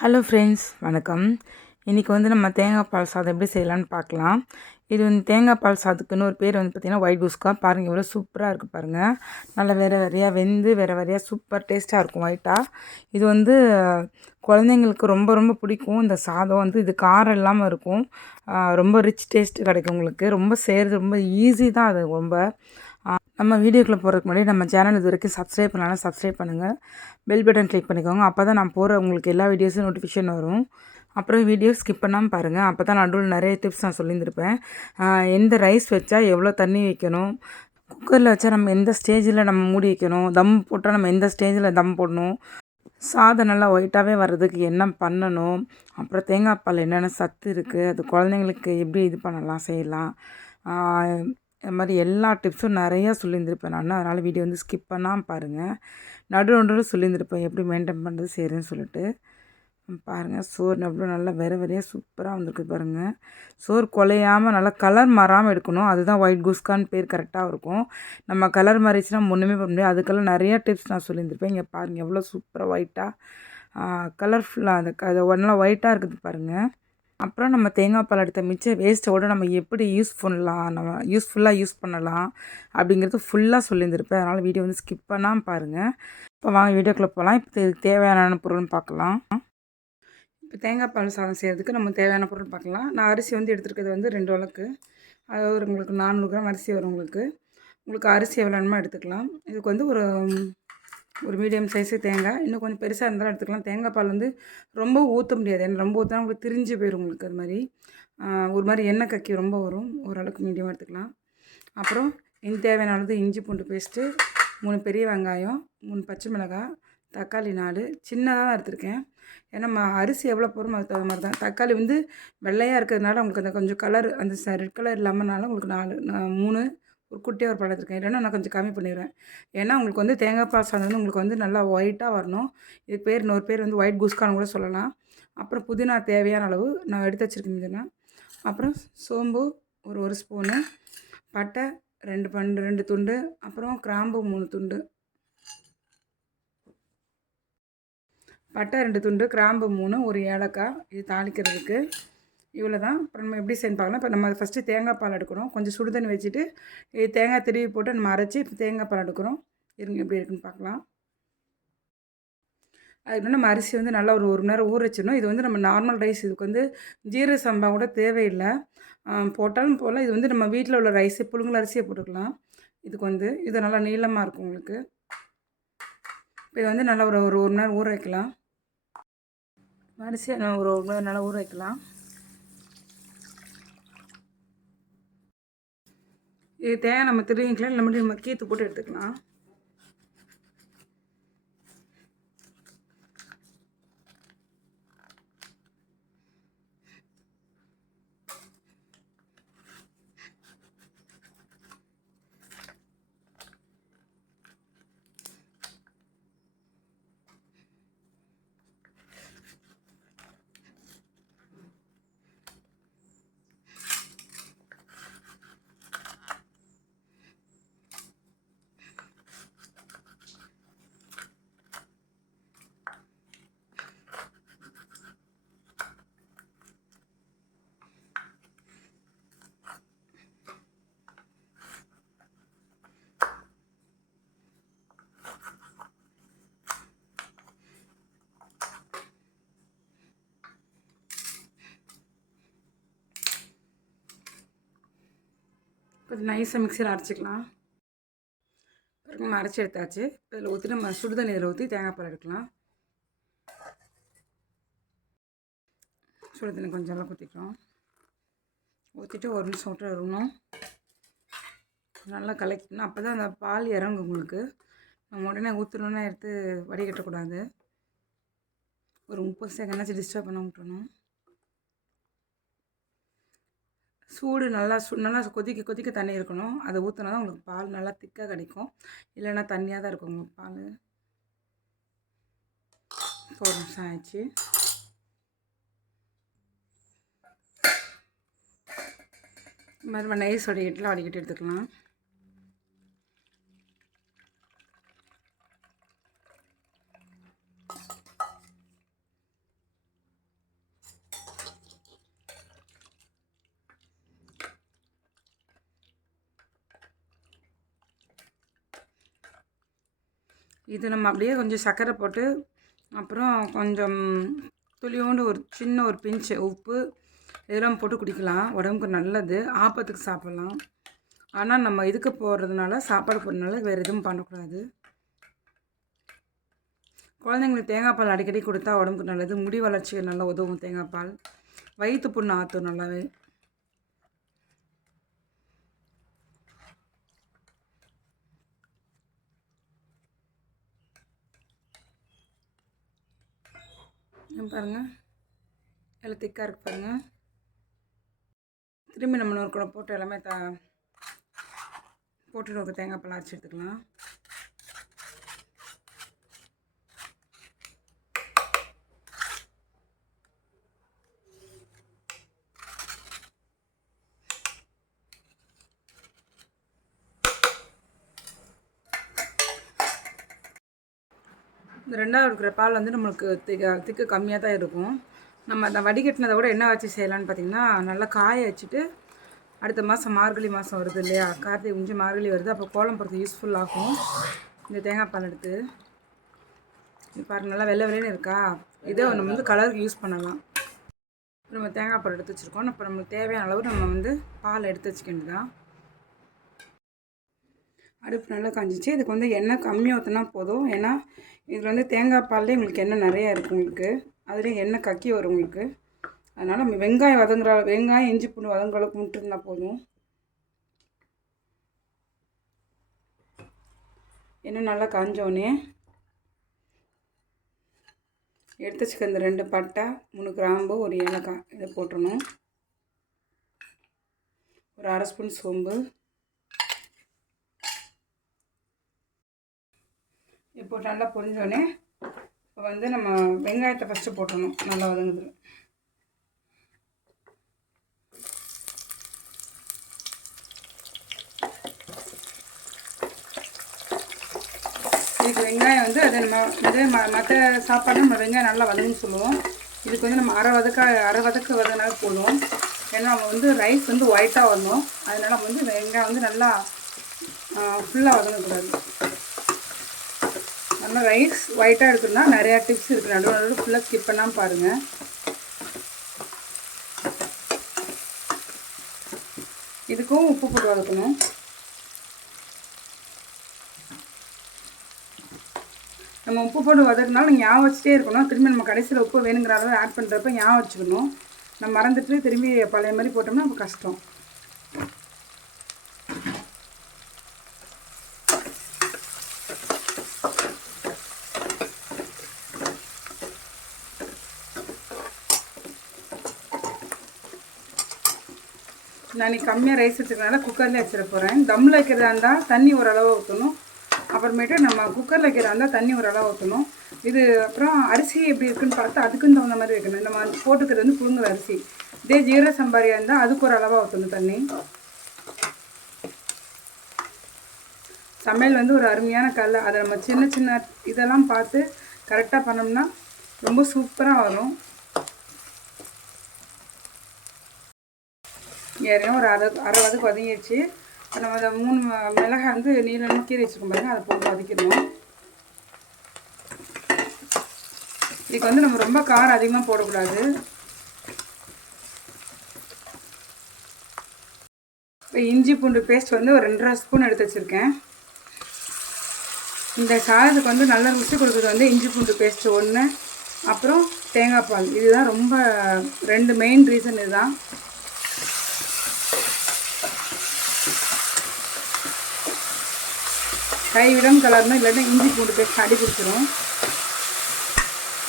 Hello friends, வணக்கம். இன்றைக்கி நம்ம தேங்காய் பால் சாதம் எப்படி செய்யலான்னு பார்க்கலாம். இது தேங்காய் பால் சாதத்துக்குன்னு ஒரு பேர் பார்த்திங்கன்னா ஒயிட் குஸ்கா. பாருங்கள் எவ்வளோ சூப்பராக இருக்குது பாருங்கள். நல்லா வேறையாக வெந்து வேறையாக சூப்பர் டேஸ்ட்டாக இருக்கும் ஒயிட்டாக. இது குழந்தைங்களுக்கு ரொம்ப ரொம்ப பிடிக்கும். இந்த சாதம் இது காரம் இல்லாமல் இருக்கும். ரொம்ப ரிச் டேஸ்ட்டு கிடைக்கும் உங்களுக்கு. ரொம்ப செய்கிறது ரொம்ப ஈஸி தான் அது ரொம்ப. நம்ம வீடியோக்குள்ளே போகிறதுக்கு முன்னாடி நம்ம சேனல் இது வரைக்கும் சப்ஸ்கிரைப் பண்ணலாம், சப்ஸ்கிரைப் பண்ணுங்கள். பெல் பட்டன் கிளிக் பண்ணிக்கோங்க. அப்போ தான் நான் போகிற உங்களுக்கு எல்லா வீடியோஸும் நோட்டிஃபிகேஷன் வரும். அப்புறம் வீடியோ ஸ்கிப் பண்ணாமல் பாருங்கள். அப்போ தான் நடுவில் நிறைய டிப்ஸ் நான் சொல்லியிருந்திருப்பேன். எந்த ரைஸ் வச்சா எவ்வளோ தண்ணி வைக்கணும், குக்கரில் வச்சா நம்ம எந்த ஸ்டேஜில் நம்ம மூடி வைக்கணும், தம் போட்டால் நம்ம எந்த ஸ்டேஜில் தம் போடணும், சாதம் நல்லா ஒயிட்டாகவே வர்றதுக்கு என்ன பண்ணணும், அப்புறம் தேங்காய் பால் என்னென்ன சத்து இருக்குது, அது குழந்தைங்களுக்கு எப்படி இது பண்ணலாம் செய்யலாம், இது மாதிரி எல்லா டிப்ஸும் நிறையா சொல்லியிருந்திருப்பேன் நான். அதனால் வீடியோ ஸ்கிப் பண்ணாமல் பாருங்கள். நடுவில் சொல்லியிருந்திருப்பேன் எப்படி மெயின்டைன் பண்ணுறது செய்கிறேன்னு சொல்லிட்டு. பாருங்கள் சோறு எவ்வளோ நல்லா வெறையாக சூப்பராக வந்திருக்கு பாருங்கள். சோறு குலையாமல் நல்லா கலர் மாறாமல் எடுக்கணும். அதுதான் ஒயிட் குஸ்கான்னு பேர் கரெக்டாக இருக்கும். நம்ம கலர் மாறிச்சுன்னா ஒன்றுமே பண்ண முடியாது. அதுக்கெல்லாம் நிறையா டிப்ஸ் நான் சொல்லியிருந்திருப்பேன். இங்கே பாருங்கள் எவ்வளோ சூப்பராக ஒயிட்டாக கலர்ஃபுல்லாக அது நல்லா ஒயிட்டாக இருக்குது பாருங்கள். அப்புறம் நம்ம தேங்காய் பால் எடுத்த மிச்ச வேஸ்ட்டோடு நம்ம எப்படி யூஸ்ஃபுல்லாக யூஸ் பண்ணலாம் அப்படிங்கிறது ஃபுல்லாக சொல்லியிருந்திருப்பேன். அதனால் வீடியோ ஸ்கிப் பண்ணாமல் பாருங்கள். இப்போ வாங்க வீடியோக்குள்ளே போகலாம். இப்போ இதுக்கு தேவையான பொருள்னு பார்க்கலாம். இப்போ தேங்காய் பால் சாதம் செய்கிறதுக்கு நம்ம தேவையான பொருள் பார்க்கலாம். நான் அரிசி எடுத்துருக்கிறது 2 உலக்கு. அதாவது உங்களுக்கு 400 கிராம் அரிசி வரும். உங்களுக்கு அரிசி எவ்வளோ வேணுமோ எடுத்துக்கலாம். இதுக்கு ஒரு மீடியம் சைஸு தேங்காய், இன்னும் கொஞ்சம் பெருசாக இருந்தாலும் எடுத்துக்கலாம். தேங்காய் பால் ரொம்ப ஊற்ற முடியாது. ஏன்னா ரொம்ப ஊற்றினா உங்களுக்கு திரிஞ்சு போயிடும். உங்களுக்கு அது மாதிரி ஒரு மாதிரி எண்ணெய் கக்கி ரொம்ப வரும். ஓரளவுக்கு மீடியமாக எடுத்துக்கலாம். அப்புறம் தேவையான அளவு இஞ்சி பூண்டு பேஸ்ட்டு, 3 பெரிய வெங்காயம், 3 பச்சை மிளகாய், தக்காளி 4 சின்னதாக தான் எடுத்திருக்கேன். ஏன்னா நம்ம அரிசி எவ்வளோ போடுறோமோ அதுக்கு தகுந்த மாதிரி தான். தக்காளி வெள்ளையாக இருக்கிறதுனால உங்களுக்கு அந்த கொஞ்சம் கலர் அந்த ரெட் கலர் இல்லாமல்னால உங்களுக்கு 3 ஒரு குட்டியாக ஒரு பழம் எடுத்துருக்கேன். இல்லைன்னா நான் கொஞ்சம் கம்மி பண்ணிடுவேன். ஏன்னா உங்களுக்கு தேங்காய் பால் சாதம் உங்களுக்கு நல்லா ஒயிட்டாக வரணும். இதுக்கு இன்னொரு பேர் ஒயிட் குஸ்கான்னு கூட சொல்லலாம். அப்புறம் புதினா தேவையான அளவு நான் எடுத்து வச்சுருக்கேன். அப்புறம் சோம்பு ஒரு ஸ்பூனு, பட்டை 2 துண்டு, அப்புறம் கிராம்பு 3 துண்டு. பட்டை 2 துண்டு, கிராம்பு 3, ஒரு ஏலக்காய். இது தாளிக்கிறதுக்கு இவ்வளோ தான். அப்புறம் நம்ம எப்படி செய்யணும் பார்க்கலாம். இப்போ நம்ம ஃபஸ்ட்டு தேங்காய் பால் எடுக்கணும். கொஞ்சம் சுடு தண்ணி வச்சுட்டு தேங்காய் திருவி போட்டு நம்ம அரைச்சி இப்போ தேங்காய் பால் எடுக்கிறோம். இருங்க எப்படி இருக்குன்னு பார்க்கலாம். அதுக்கு நம்ம அரிசி நல்லா ஒரு மணி நேரம் ஊற வச்சிடணும். இது நம்ம நார்மல் ரைஸ். இதுக்கு ஜீரக சம்பா கூட தேவையில்லை. போட்டாலும் போகலாம். இது நம்ம வீட்டில் உள்ள ரைஸு புழுங்கல் அரிசியை போட்டுக்கலாம். இதுக்கு இது நல்லா நீளமாக இருக்கும் உங்களுக்கு. இப்போ இது நல்லா ஒரு மணி நேரம் ஊற வைக்கலாம். அரிசியை ஒரு மணி நேரம் நல்லா ஊற வைக்கலாம். இது தேவை நம்ம திருவிக்கலாம். இல்லை மட்டும் நம்ம கீத்து போட்டு எடுத்துக்கலாம். கொஞ்சம் நைஸாக மிக்சியில் அரைச்சிக்கலாம். பிறகு நம்ம அரைச்சி எடுத்தாச்சு. இதில் ஊற்றி நம்ம சுடு தண்ணியில் ஊற்றி தேங்காய் பால் எடுக்கலாம். சுடு தண்ணி கொஞ்சம் எல்லாம் ஊற்றிக்கலாம். ஊற்றிட்டு ஒரு நிமிஷம் விட்டு வரணும். நல்லா கலக்கிக்கணும். அப்போ தான் அந்த பால் இறங்கும் உங்களுக்கு. நம்ம உடனே ஊற்றணுன்னா எடுத்து வடிகட்டக்கூடாது. ஒரு 30 செகண்டாச்சும் டிஸ்டர்ப் பண்ண விட்டுறணும். சூடு நல்லா கொதிக்க தண்ணி இருக்கணும். அதை ஊற்றினா தான் உங்களுக்கு பால் நல்லா திக்காக கிடைக்கும். இல்லைன்னா தண்ணியாக தான் இருக்கும் உங்களுக்கு பால். இப்போ ஒரு நிமிஷம் ஆயிடுச்சு. இது மாதிரி நம்ம நைஸ் வடிகட்டி எடுத்துக்கலாம். இது நம்ம அப்படியே கொஞ்சம் சர்க்கரை போட்டு அப்புறம் கொஞ்சம் துளியோண்டு ஒரு சின்ன ஒரு பிஞ்சு உப்பு இதெல்லாம் போட்டு குடிக்கலாம். உடம்புக்கு நல்லது. ஆப்பத்துக்கு சாப்பிட்லாம். ஆனால் நம்ம இதுக்கு போடுறதுனால சாப்பாடு போடுறதுனால வேறு எதுவும் பண்ணக்கூடாது. குழந்தைங்களுக்கு தேங்காய் பால் அடிக்கடி கொடுத்தா உடம்புக்கு நல்லது. முடி வளர்ச்சிக்கு நல்லா உதவும் தேங்காய் பால். வயிற்று புண்ணு ஆற்றும் நல்லாவே. பாருங்கள் எல்லாம் திக்காக இருக்கு பாருங்கள். திரும்பி நம்ம ஒரு கூட போட்டு எல்லாமே போட்டுட்டு தேங்காய் பால் அரைச்சி எடுத்துக்கலாம். இந்த ரெண்டாவது இருக்கிற பால் வந்து நம்மளுக்கு திக்கு கம்மியாக தான் இருக்கும். நம்ம அந்த வடிகட்டினதை விட என்ன வச்சு செய்யலான்னு பார்த்திங்கன்னா, நல்லா காய வச்சுட்டு அடுத்த மாதம் மார்கழி மாதம் வருது இல்லையா, கார்த்திகை முடிஞ்சு மார்கழி வருது, அப்போ கோலம் போடுறது யூஸ்ஃபுல்லாகும். இந்த தேங்காய் பால் எடுத்து பாருங்கள் நல்லா வெள்ளை வெள்ளைன்னு இருக்கா. இதை நம்ம வந்து கலருக்கு யூஸ் பண்ணலாம். நம்ம தேங்காய் பால் எடுத்து வச்சுருக்கோம். இப்போ நம்மளுக்கு தேவையான அளவு நம்ம வந்து பால் எடுத்து வச்சுக்க வேண்டியதான். அடுப்பு நல்லா காஞ்சிச்சு. இதுக்கு வந்து எண்ணெய் கம்மியாக ஊற்றினா போதும். ஏன்னா இதில் வந்து தேங்காய் பால்லே உங்களுக்கு எண்ணெய் நிறையா இருக்குது. உங்களுக்கு அதுலேயும் எண்ணெய் கக்கி வரும் உங்களுக்கு. அதனால் நம்ம வெங்காயம் இஞ்சி பூண்டு வதங்குற அளவுக்கு முட்டுருந்தா போதும். எண்ணெய் நல்லா காஞ்சோடனே எடுத்து வச்சுக்க இந்த 2 பட்டை 3 கிராம்பு 1 ஏலக்காய் இதை போட்டுடணும். ஒரு 1/2 ஸ்பூன் சோம்பு. இப்போ நல்லா பொரிஞ்சோடனே இப்போ வந்து நம்ம வெங்காயத்தை ஃபஸ்ட்டு போட்டணும். நல்லா வதங்குது. இதுக்கு வெங்காயம் வந்து அதை நம்ம இதே மற்ற சாப்பாடு நம்ம வெங்காயம் நல்லா வதங்குன்னு சொல்லுவோம். இதுக்கு வந்து நம்ம அரை வதக்கு வதங்கினா போதும். ஏன்னா நம்ம வந்து ரைஸ் வந்து ஒயிட்டாக வரணும். அதனால் நம்ம வந்து வெங்காயம் வந்து நல்லா ஃபுல்லாக வதங்கக்கூடாது. நம்ம ரைஸ் ஒயிட்டாக இருக்குன்னா நிறையா டிப்ஸ் இருக்குது. நடுவில் ஃபுல்லாக ஸ்கிப் பண்ணாமல் பாருங்கள். இதுக்கும் உப்பு போட்டு வதக்கணும். நம்ம உப்பு போட்டு வதக்கினாலும் நீங்கள் ஞாபகம் வச்சுட்டே இருக்கணும். திரும்பி நம்ம கடைசியில் உப்பு வேணுங்கிற அளவு ஆட் பண்ணுறப்ப ஞாபகம் வச்சுக்கணும். நம்ம மறந்துட்டு திரும்பி பழைய மாதிரி போட்டோம்னா நமக்கு கஷ்டம். நான் கம்மியாக ரைஸ் வச்சுக்கிறனால குக்கர்லேயே வச்சிட போகிறேன். தம்மில் வைக்கிறதா இருந்தால் தண்ணி ஓரளவு ஊற்றணும். அப்புறமேட்டு நம்ம குக்கரில் வைக்கிறதா இருந்தால் தண்ணி ஓரளவு ஊற்றணும். இது அப்புறம் அரிசி எப்படி இருக்குன்னு பார்த்தா அதுக்குன்னு தகுந்த மாதிரி வைக்கணும். நம்ம போட்டுக்கிறது வந்து புழுங்குற அரிசி. இதே ஜீரக சம்பாரியாக இருந்தால் அதுக்கு ஒரு அளவாக ஊற்றணும் தண்ணி. சமையல் வந்து ஒரு அருமையான கலை. அதை நம்ம சின்ன சின்ன இதெல்லாம் பார்த்து கரெக்டாக பண்ணோம்னா ரொம்ப சூப்பராக வரும். ஏறியும் ஒரு அரை வதக்கு வதங்கிடுச்சு. இப்போ நம்ம அதை 3 மிளகாய் வந்து நீளமாக கீரை வச்சுருக்கோம் பாருங்கள், அதை போட்டு வதக்கிடணும். இதுக்கு வந்து நம்ம ரொம்ப காரம் அதிகமாக போடக்கூடாது. இப்போ இஞ்சி பூண்டு பேஸ்ட் வந்து ஒரு 2.5 ஸ்பூன் எடுத்து வச்சுருக்கேன். இந்த சாதத்துக்கு வந்து நல்ல ருசி கொடுக்குறது வந்து இஞ்சி பூண்டு பேஸ்ட்டு 1, அப்புறம் தேங்காய் பால். இதுதான் ரொம்ப 2 மெயின் ரீசன். இதுதான் கைவிடம் கலர்னால் இல்லைன்னா இஞ்சி பூண்டு பேஸ்ட் அடி பிடிச்சிரும்.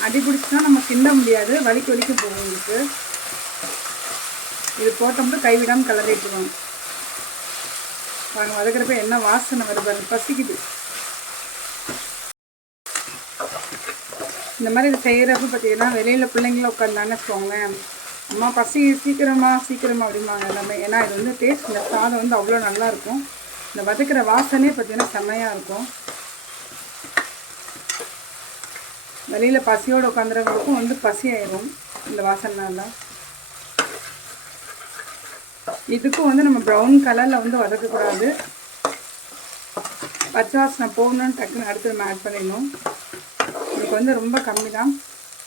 அடி பிடிச்சினா நம்ம கிண்ட முடியாது, வலிக்கு போகும் உங்களுக்கு. இது போட்டோம்னா கைவிடாமல் கலரிட்டுருவோம். பாருங்கள் வதக்கிறப்ப என்ன வாசனை வருது பாருங்கள், பசிக்குது. இந்த மாதிரி இது செய்கிறப்ப பார்த்தீங்கன்னா வெளியில் பிள்ளைங்களும் உட்காந்தான்னு வச்சுக்கோங்களேன், அம்மா பசி சீக்கிரமாக அப்படிம்பாங்க எல்லாமே. ஏன்னா இது வந்து டேஸ்ட், இந்த சாதம் வந்து அவ்வளோ நல்லாயிருக்கும். இந்த வதக்கிற வாசனையே பார்த்தீங்கன்னா செம்மையாக இருக்கும். வெளியில் பசியோடு உட்காந்துறவங்களுக்கும் வந்து பசி ஆயிடும் இந்த வாசனைனால. இதுக்கும் வந்து நம்ம ப்ரௌன் கலரில் வந்து வதக்கக்கூடாது. பச்சை வாசனை போகணுன்னு டக்குன்னு அடுத்து நம்ம ஆட் பண்ணிடணும். இதுக்கு வந்து ரொம்ப கம்மி தான்.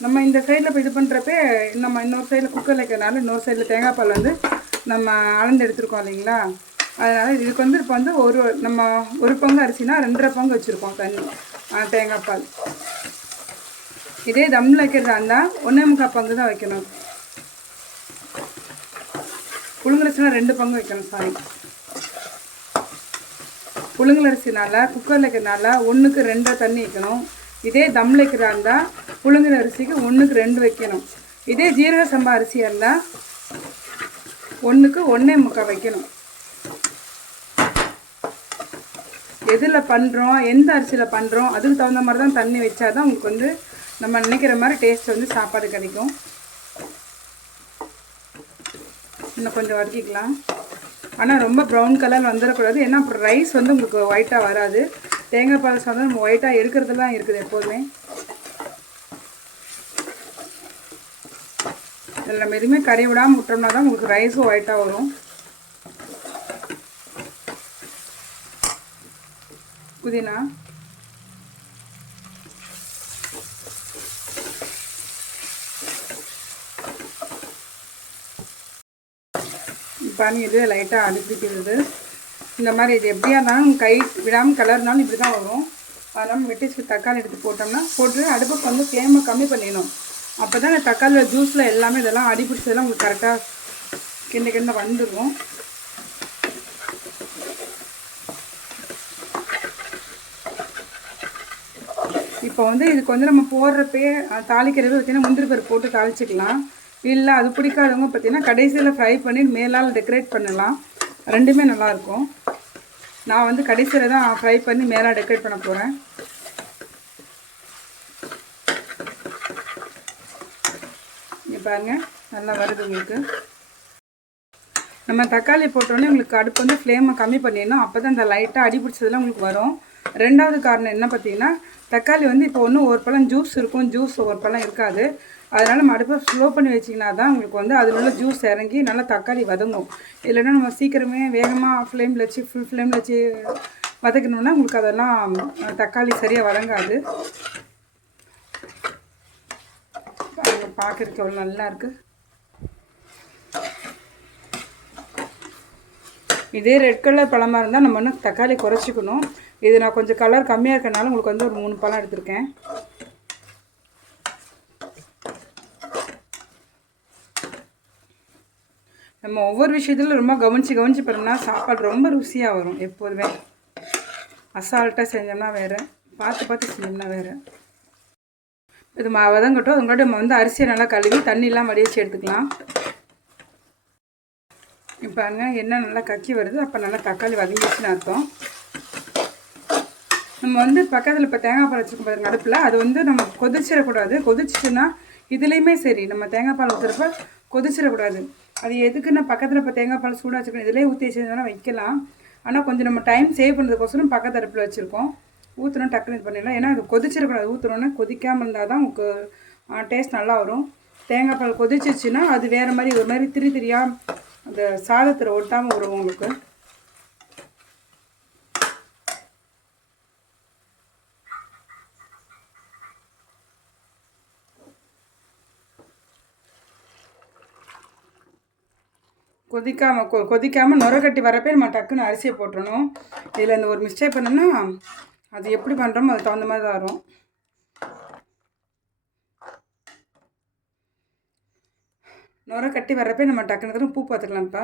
நம்ம இந்த சைடில் இப்போ இது பண்ணுறப்ப நம்ம இன்னொரு சைடில் குக்கரில் வைக்கிறதுனால இன்னொரு சைடில் தேங்காய் பால் வந்து நம்ம அளந்து எடுத்துருக்கோம் இல்லைங்களா. அதனால் இதுக்கு வந்து இப்போ வந்து நம்ம ஒரு பங்கு அரிசினா 2.5 பங்கு வச்சுருக்கோம் தண்ணி தேங்காய் பால். இதே தம்மில் வைக்கிறதா இருந்தால் 1.25 பங்கு தான் வைக்கணும். புழுங்கலரிசினா 2 பங்கு வைக்கணும். சாரி, புழுங்கலரிசினால் குக்கரில் வைக்கிறதுனால 1க்கு 2 தண்ணி வைக்கணும். இதே தம்மில் வைக்கிறதா இருந்தால் புழுங்கல் அரிசிக்கு 1க்கு 2 வைக்கணும். இதே ஜீரக சம்பா அரிசியாக இருந்தால் 1க்கு 1.25 வைக்கணும். எதில் பண்ணுறோம், எந்த அரிசியில் பண்ணுறோம் அதுக்கு தகுந்த மாதிரி தான் தண்ணி வச்சா தான் உங்களுக்கு வந்து நம்ம நினைக்கிற மாதிரி டேஸ்ட் வந்து சாப்பாடு கிடைக்கும். இன்னும் கொஞ்சம் வதக்கிக்கலாம். ஆனால் ரொம்ப ப்ரௌன் கலர் வந்துடக்கூடாது. ஏன்னா அப்புறம் ரைஸ் வந்து உங்களுக்கு ஒயிட்டாக வராது. தேங்காய் பால் சாதம் நம்ம ஒயிட்டாக எடுக்கிறதுலாம் இருக்குது எப்போதுமே. இதில் நம்ம எதுவுமே கறி விடாமல் விட்டோம்னா தான் உங்களுக்கு ரைஸும் ஒயிட்டாக வரும். புதினா, பாருங்க, இது லைட்டாக அடுப்பிக்கிறது. இந்த மாதிரி இது எப்படியா இருந்தாலும் கை விடாமல் கலர்னாலும் இப்படி தான் வரும். அதனால் வெட்டி தக்காளி எடுத்து போட்டு அடுப்புக்கு வந்து ஃப்ளேமை கம்மி பண்ணிடணும். அப்போ தான் இந்த தக்காளியில் ஜூஸில் எல்லாமே இதெல்லாம் அடிப்பிடிச்சதெல்லாம் உங்களுக்கு கரெக்டாக கிண்ட வந்துடும். இப்போ வந்து இதுக்கு வந்து நம்ம போடுறப்பே தாளிக்கிறது பார்த்திங்கன்னா முந்திரி பருப்பு போட்டு தாளிச்சிக்கலாம். இல்லை அது பிடிக்காதவங்க பார்த்திங்கன்னா கடைசியில் ஃப்ரை பண்ணி மேலால் டெக்கரேட் பண்ணலாம். ரெண்டுமே நல்லாயிருக்கும். நான் வந்து கடைசியில் தான் ஃப்ரை பண்ணி மேலே டெக்கரேட் பண்ண போகிறேன். இங்கே பாருங்கள், நல்லா வருது உங்களுக்கு. நம்ம தக்காளி போட்டோன்னே உங்களுக்கு அடுப்பு வந்து ஃப்ளேமை கம்மி பண்ணிடணும். அப்போ தான் இந்த லைட்டாக அடிப்பிடிச்சதெல்லாம் உங்களுக்கு வரும். ரெண்டாவது காரணம் என்ன பார்த்தீங்கன்னா, தக்காளி வந்து இப்போ ஒன்று ஒரு பழம் ஜூஸ் இருக்கும், ஜூஸ் ஒரு பழம் இருக்காது. அதனால் நம்ம அடுப்பை ஸ்லோ பண்ணி வச்சிங்கன்னா தான் உங்களுக்கு வந்து அதில் உள்ள ஜூஸ் இறங்கி நல்லா தக்காளி வதங்கும். இல்லைன்னா நம்ம சீக்கிரமே வேகமாக ஃப்ளேமில் வச்சு ஃபுல் ஃப்ளேமில் வச்சு வதக்கணும்னா உங்களுக்கு அதெல்லாம் தக்காளி சரியாக வதங்காது. பார்க்குறதுக்கு அவ்வளோ நல்லா இருக்குது. இதே ரெட் கலர் பழமாக இருந்தால் நம்ம இன்னும் தக்காளி குறைச்சிக்கணும். இது நான் கொஞ்சம் கலர் கம்மியாக இருக்கனால உங்களுக்கு வந்து ஒரு 3 பழம் எடுத்திருக்கேன். நம்ம ஒவ்வொரு விஷயத்துலையும் ரொம்ப கவனித்து பண்ணோம்னா சாப்பாடு ரொம்ப ருசியாக வரும். எப்போதுமே அசால்ட்டாக செஞ்சோம்னா வேறு, பார்த்து செஞ்சோம்னா வேறு. இது வதங்கட்டும். அதுங்கள்ட்ட நம்ம வந்து அரிசியை நல்லா கழுவி தண்ணியெலாம் வடிச்சு எடுத்துக்கலாம். இப்போ பாருங்க, எண்ணெய் நல்லா கக்கி வருது. அப்போ நல்லா தக்காளி வதங்கிச்சுன்னு அர்த்தம். நம்ம வந்து பக்கத்தில் இப்போ தேங்காய் பால் வச்சுருக்கோம் பாருங்க அடுப்பில், அது வந்து நம்ம கொதிச்சிடக்கூடாது. கொதிச்சுன்னா இதுலேயுமே சரி, நம்ம தேங்காய் பால் ஊற்றுறப்ப கொதிச்சிடக்கூடாது. அது எதுக்குன்னா பக்கத்தில் இப்போ தேங்காய் பால் சூடாக வச்சுக்கணும். இதிலே ஊற்றி வச்சுருந்தோன்னா வைக்கலாம். ஆனால் கொஞ்சம் நம்ம டைம் சேவ் பண்ணுறதுக்கோசரம் பக்கத்து அடுப்பில் வச்சுருக்கோம். ஊற்றணும் டக்குன்னு இது பண்ணிடலாம். ஏன்னா அது கொதிச்சிடக்கூடாது. ஊற்றுனோன்னே கொதிக்காமல் இருந்தால் தான் உங்களுக்கு டேஸ்ட் நல்லா வரும். தேங்காய் பால் கொதிச்சிச்சுன்னா அது வேறு மாதிரி ஒரு மாதிரி திரியாக அந்த சாதத்தில் ஒட்டாமல் வரும் உங்களுக்கு. கொதிக்காமல் நுர கட்டி வரப்பே நம்ம டக்குன்னு அரிசியை போட்டுடணும். இதில் இந்த ஒரு மிஸ்டேக் பண்ணோம்னா அது எப்படி பண்ணுறோமோ அதுக்கு தகுந்த மாதிரி தான் வரும். நுர கட்டி வரப்பே நம்ம டக்குன்னு பூ பார்த்துக்கலாம்ப்பா.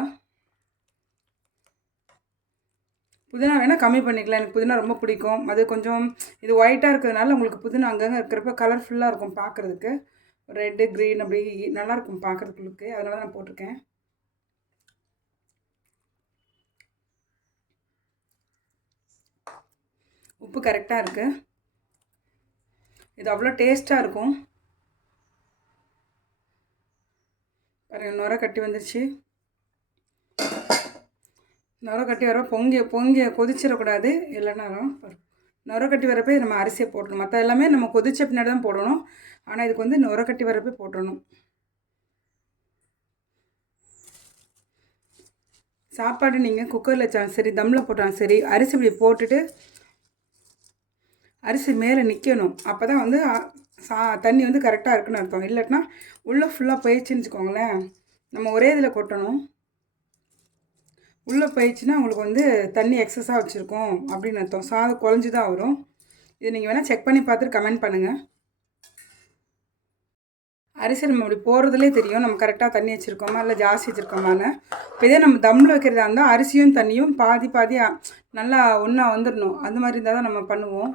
புதினா வேணால் கம்மி பண்ணிக்கலாம். எனக்கு புதினா ரொம்ப பிடிக்கும். அது கொஞ்சம் இது ஒயிட்டாக இருக்கிறதுனால உங்களுக்கு புதினா அங்கங்கே இருக்கிறப்ப கலர்ஃபுல்லாக இருக்கும் பார்க்குறதுக்கு. ரெட்டு க்ரீன் அப்படி நல்லாயிருக்கும் பார்க்குறதுக்கு. அதனால நான் போட்டிருக்கேன். உப்பு கரெக்டாக இருக்குது. இது அவ்வளோ டேஸ்ட்டாக இருக்கும். பாருங்க, நுர கட்டி வந்துருச்சு. நுர கட்டி வர பொங்கி கொதிச்சிடக்கூடாது. இல்லைன்னா நுர கட்டி வரப்போ நம்ம அரிசியை போடணும். மற்ற எல்லாமே நம்ம கொதிச்ச பின்னாடி தான் போடணும். ஆனால் இதுக்கு வந்து நுர கட்டி வரப்போ போட்டணும். சாப்பாடு நீங்கள் குக்கரில் வச்சாலும் சரி, தம்மில் போட்டாலும் சரி, அரிசி இப்படி போட்டுட்டு அரிசி மேலே நிற்கணும். அப்போ தான் வந்து தண்ணி வந்து கரெக்டாக இருக்குன்னு அர்த்தம். இல்லாட்டினா உள்ளே ஃபுல்லாக போயிடுச்சுன்னு வச்சுக்கோங்களேன், நம்ம ஒரே இதில் கொட்டணும். உள்ளே போயிடுச்சுன்னா உங்களுக்கு வந்து தண்ணி எக்ஸஸாக வச்சுருக்கோம் அப்படின்னு அர்த்தம். சாதம் குழஞ்சி தான் வரும். இது நீங்கள் வேணால் செக் பண்ணி பார்த்துட்டு கமெண்ட் பண்ணுங்கள். அரிசி நம்ம இப்படி போடுறதுலே தெரியும் நம்ம கரெக்டாக தண்ணி வச்சுருக்கோமா இல்லை ஜாஸ்தி வச்சுருக்கோமான்னு. இப்போ இதே நம்ம தம்மில் வைக்கிறதா இருந்தால் அரிசியும் தண்ணியும் பாதி பாதியாக நல்லா ஒன்றா வந்துடணும். அந்த மாதிரி இருந்தால் தான் நம்ம பண்ணுவோம்.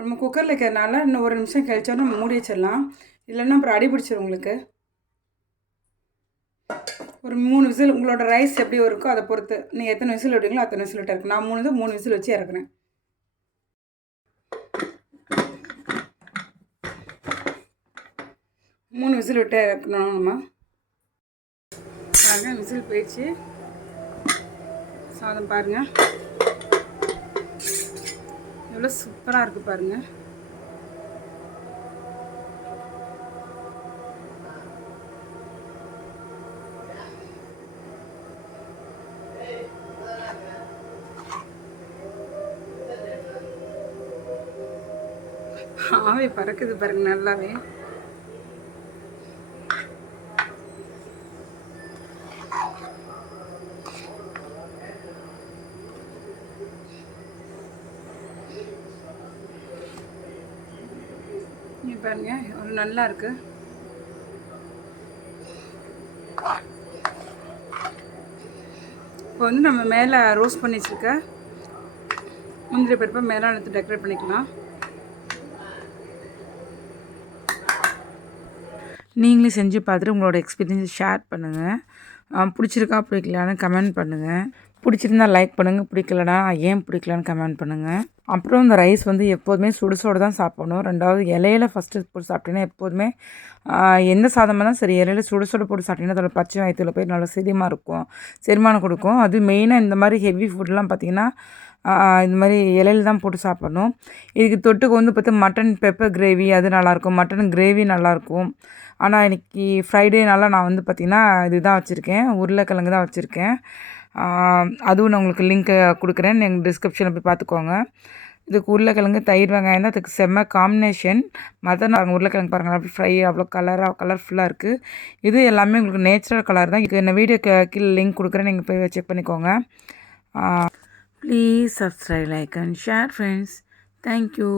நம்ம குக்கரில் வைக்கிறதுனால இன்னும் ஒரு நிமிஷம் கழிச்சோன்னா நம்ம மூடி வச்சிடலாம். இல்லைன்னா அப்புறம் அடி பிடிச்சிரும் உங்களுக்கு. ஒரு 3 விசில் உங்களோட ரைஸ் எப்படி இருக்கோ அதை பொறுத்து நீங்கள் எத்தனை விசில் விடுவீங்களோ அத்தனை விசில் விட்டு இறக்கு. நான் 3 விசில் வச்சு இறக்குறேன். மூணு விசில் விட்டு இறக்கணும். நம்ம பாருங்கள் விசில் போயிடுச்சு. சாதம் பாருங்கள் எவ்வளோ சூப்பராக இருக்குது பாருங்கள். ஆவி பறக்குது பாருங்க நல்லாவே. பாருங்க ஒரு நல்லா இருக்கு. இப்போ வந்து நம்ம மேலே ரோஸ்ட் பண்ணி வச்சுருக்க முந்திரி பருப்பை மேலே எடுத்து டெக்கரேட் பண்ணிக்கலாம். நீங்களே செஞ்சு பார்த்துட்டு உங்களோட எக்ஸ்பீரியன்ஸ் ஷேர் பண்ணுங்கள். பிடிச்சிருக்கா பிடிக்கலான்னு கமெண்ட் பண்ணுங்கள். பிடிச்சிருந்தா லைக் பண்ணுங்கள், பிடிக்கலனா ஏன் பிடிக்கலான்னு கமெண்ட் பண்ணுங்கள். அப்புறம் இந்த ரைஸ் வந்து எப்போதுமே சுடுசோடு தான் சாப்பிடணும். ரெண்டாவது இலையில ஃபஸ்ட்டு போட்டு சாப்பிட்டீங்கன்னா எப்போதுமே எந்த சாதமாக தான் சரி இலையில சுடுசோடு போட்டு சாப்பிட்டிங்கன்னா அதோட பச்சை வயிற்றுல போய் நல்லா செரிமானம் கொடுக்கும். அது மெயினாக இந்த மாதிரி ஹெவி ஃபுட்லாம் பார்த்திங்கன்னா இந்த மாதிரி இலையில தான் போட்டு சாப்பிடணும். இதுக்கு தொட்டுக்கு வந்து பார்த்தா மட்டன் பெப்பர் கிரேவி அது நல்லாயிருக்கும், மட்டன் கிரேவி நல்லாயிருக்கும். ஆனால் இன்றைக்கி ஃப்ரைடேனால நான் வந்து பார்த்திங்கன்னா இதுதான் வச்சுருக்கேன், உருளைக்கிழங்கு தான் வச்சுருக்கேன். அதுவும் நான் உங்களுக்கு லிங்க்கை கொடுக்குறேன், எங்கள் டிஸ்கிரிப்ஷனில் போய் பார்த்துக்கோங்க. இதுக்கு உருளைக்கிழங்கு தயிர் வெங்காயம் தான் அதுக்கு செம்ம காம்பினேஷன். மட்டன் உருளைக்கிழங்கு பாருங்கள் அப்படி ஃப்ரை அவ்வளோ கலர்ஃபுல்லாக இருக்குது. இது எல்லாமே உங்களுக்கு நேச்சுரல் கலர் தான். இதுக்கு இந்த வீடியோக்கு கீழே லிங்க் கொடுக்குறேன், நீங்கள் போய் செக் பண்ணிக்கோங்க. Please subscribe, like and share friends. Thank you.